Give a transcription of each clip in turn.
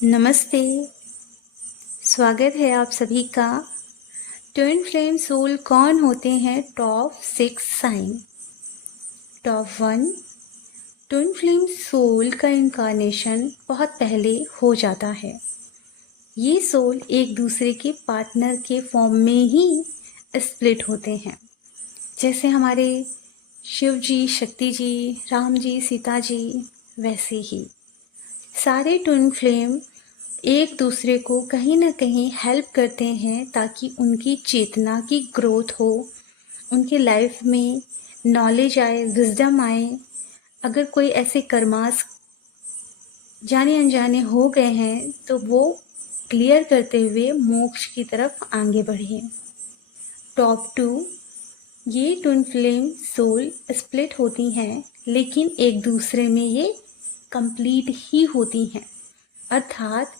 नमस्ते, स्वागत है आप सभी का। ट्विन फ्लेम सोल कौन होते हैं? Top 6 sign. Top 1, twin flame soul का इनकारनेशन बहुत पहले हो जाता है। ये सोल एक दूसरे के पार्टनर के फॉर्म में ही स्प्लिट होते हैं। जैसे हमारे शिव जी, शक्ति जी, राम जी, सीता जी, वैसे ही सारे ट्विन फ्लेम एक दूसरे को कहीं ना कहीं हेल्प करते हैं ताकि उनकी चेतना की ग्रोथ हो, उनके लाइफ में नॉलेज आए, विजडम आए। अगर कोई ऐसे कर्मास जाने अनजाने हो गए हैं तो वो क्लियर करते हुए मोक्ष की तरफ आगे बढ़े। टॉप 2, ये ट्विन फ्लेम सोल स्प्लिट होती हैं लेकिन एक दूसरे में ये कंप्लीट ही होती हैं, अर्थात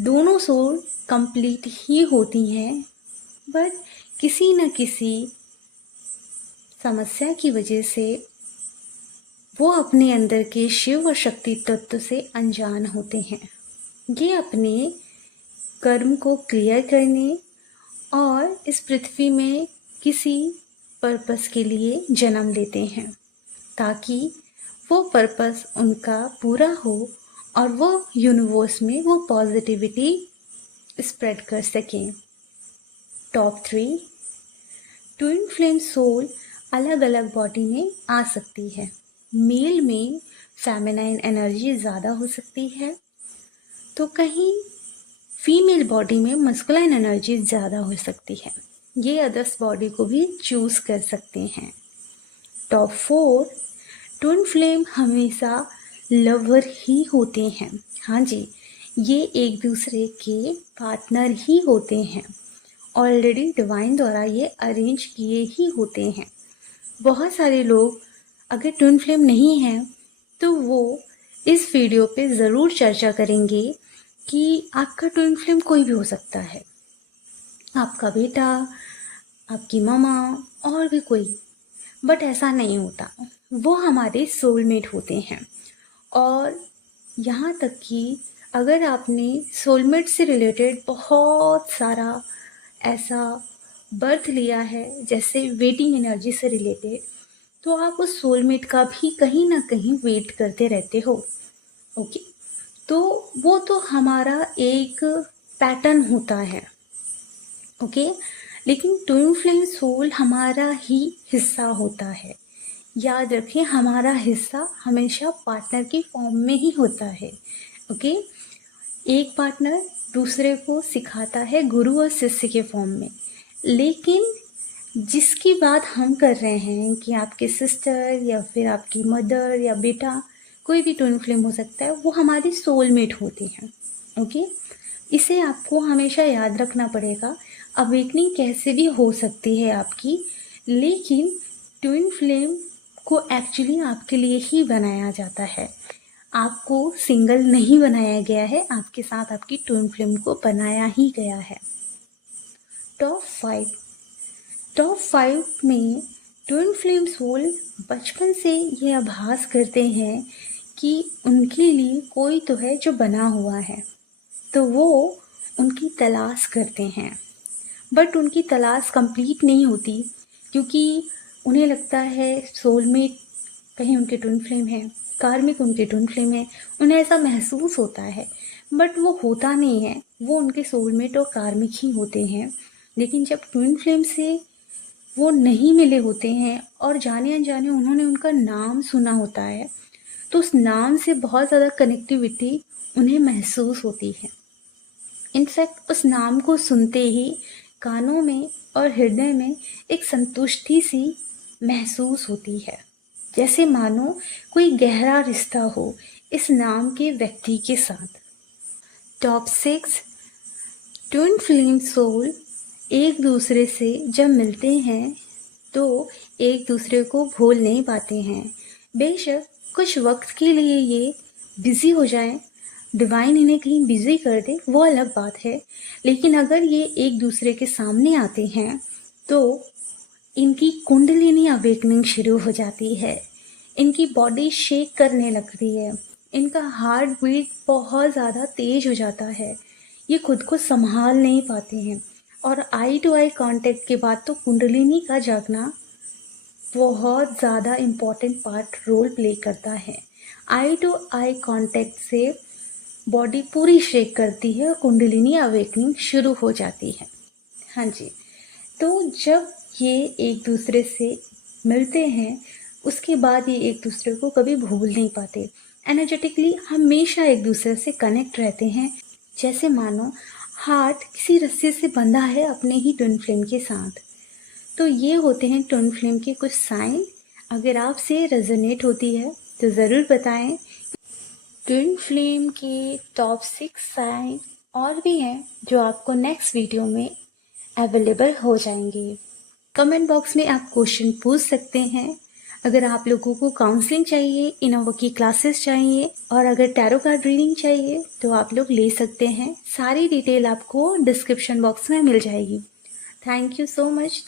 दोनों सोल कंप्लीट ही होती हैं, बट किसी न किसी समस्या की वजह से वो अपने अंदर के शिव और शक्ति तत्व से अनजान होते हैं। ये अपने कर्म को क्लियर करने और इस पृथ्वी में किसी पर्पस के लिए जन्म लेते हैं ताकि वो पर्पस उनका पूरा हो और वो यूनिवर्स में वो पॉजिटिविटी स्प्रेड कर सकें। टॉप 3, ट्विन फ्लेम सोल अलग अलग बॉडी में आ सकती है। मेल में फेमिनाइन एनर्जी ज़्यादा हो सकती है तो कहीं फीमेल बॉडी में मस्कुलाइन एनर्जी ज़्यादा हो सकती है। ये अदर्स बॉडी को भी चूज़ कर सकते हैं। टॉप 4, ट्विन फ्लेम हमेशा लवर ही होते हैं। हाँ जी, ये एक दूसरे के पार्टनर ही होते हैं। ऑलरेडी डिवाइन द्वारा ये अरेंज किए ही होते हैं। बहुत सारे लोग अगर ट्विन फ्लेम नहीं हैं तो वो इस वीडियो पे ज़रूर चर्चा करेंगे कि आपका ट्विन फ्लेम कोई भी हो सकता है, आपका बेटा, आपकी मामा और भी कोई, बट ऐसा नहीं होता। वो हमारे सोलमेट होते हैं। और यहाँ तक कि अगर आपने सोलमेट से रिलेटेड बहुत सारा ऐसा बर्थ लिया है, जैसे वेटिंग एनर्जी से रिलेटेड, तो आप उस सोलमेट का भी कहीं ना कहीं वेट करते रहते हो। ओके, तो वो तो हमारा एक पैटर्न होता है। ओके, लेकिन ट्विन फ्लेम सोल हमारा ही हिस्सा होता है। याद रखें, हमारा हिस्सा हमेशा पार्टनर के फॉर्म में ही होता है। ओके, एक पार्टनर दूसरे को सिखाता है गुरु और शिष्य के फॉर्म में, लेकिन जिसकी बात हम कर रहे हैं कि आपके सिस्टर या फिर आपकी मदर या बेटा, कोई भी ट्विन फ्लेम हो सकता है, वो हमारे सोलमेट होते हैं। ओके, इसे आपको हमेशा याद रखना पड़ेगा। अवेकनिंग कैसे भी हो सकती है आपकी, लेकिन ट्विन फ्लेम को एक्चुअली आपके लिए ही बनाया जाता है। आपको सिंगल नहीं बनाया गया है, आपके साथ आपकी ट्विन फ्लेम को बनाया ही गया है। टॉप 5 में ट्विन फ्लेम सोल बचपन से ये आभास करते हैं कि उनके लिए कोई तो है जो बना हुआ है, तो वो उनकी तलाश करते हैं। बट उनकी तलाश कंप्लीट नहीं होती क्योंकि उन्हें लगता है सोलमेट कहीं उनके ट्विन फ्लेम है, कार्मिक उनके ट्विन फ्लेम है, उन्हें ऐसा महसूस होता है, बट वो होता नहीं है। वो उनके सोलमेट और कार्मिक ही होते हैं। लेकिन जब ट्विन फ्लेम से वो नहीं मिले होते हैं और जाने अनजाने उन्होंने उनका नाम सुना होता है, तो उस नाम से बहुत ज़्यादा कनेक्टिविटी उन्हें महसूस होती है। इनफैक्ट उस नाम को सुनते ही कानों में और हृदय में एक संतुष्टि सी महसूस होती है, जैसे मानो कोई गहरा रिश्ता हो इस नाम के व्यक्ति के साथ। टॉप 6, ट्विन फ्लेम सोल एक दूसरे से जब मिलते हैं तो एक दूसरे को भूल नहीं पाते हैं। बेशक कुछ वक्त के लिए ये बिजी हो जाएं, डिवाइन इन्हें कहीं बिजी कर दे, वो अलग बात है, लेकिन अगर ये एक दूसरे के सामने आते हैं तो इनकी कुंडलिनी अवेकनिंग शुरू हो जाती है। इनकी बॉडी शेक करने लगती है, इनका हार्ट बीट बहुत ज़्यादा तेज हो जाता है, ये खुद को संभाल नहीं पाते हैं। और आई टू आई कांटेक्ट के बाद तो कुंडलिनी का जागना बहुत ज़्यादा इम्पॉर्टेंट पार्ट रोल प्ले करता है। आई टू आई कांटेक्ट से बॉडी पूरी शेक करती है और कुंडलिनी अवेकनिंग शुरू हो जाती है। हाँ जी, तो जब ये एक दूसरे से मिलते हैं उसके बाद ये एक दूसरे को कभी भूल नहीं पाते। एनर्जेटिकली हमेशा एक दूसरे से कनेक्ट रहते हैं, जैसे मानो हार्ट किसी रस्सी से बंधा है अपने ही ट्विन फ्लेम के साथ। तो ये होते हैं ट्विन फ्लेम के कुछ साइन। अगर आपसे रेजोनेट होती है तो ज़रूर बताएं। ट्विन फ्लेम के टॉप 6 साइन और भी हैं जो आपको नेक्स्ट वीडियो में अवेलेबल हो जाएंगे। कमेंट बॉक्स में आप क्वेश्चन पूछ सकते हैं। अगर आप लोगों को काउंसलिंग चाहिए, इनोवा की क्लासेस चाहिए और अगर टैरो कार्ड रीडिंग चाहिए तो आप लोग ले सकते हैं। सारी डिटेल आपको डिस्क्रिप्शन बॉक्स में मिल जाएगी। Thank you so much.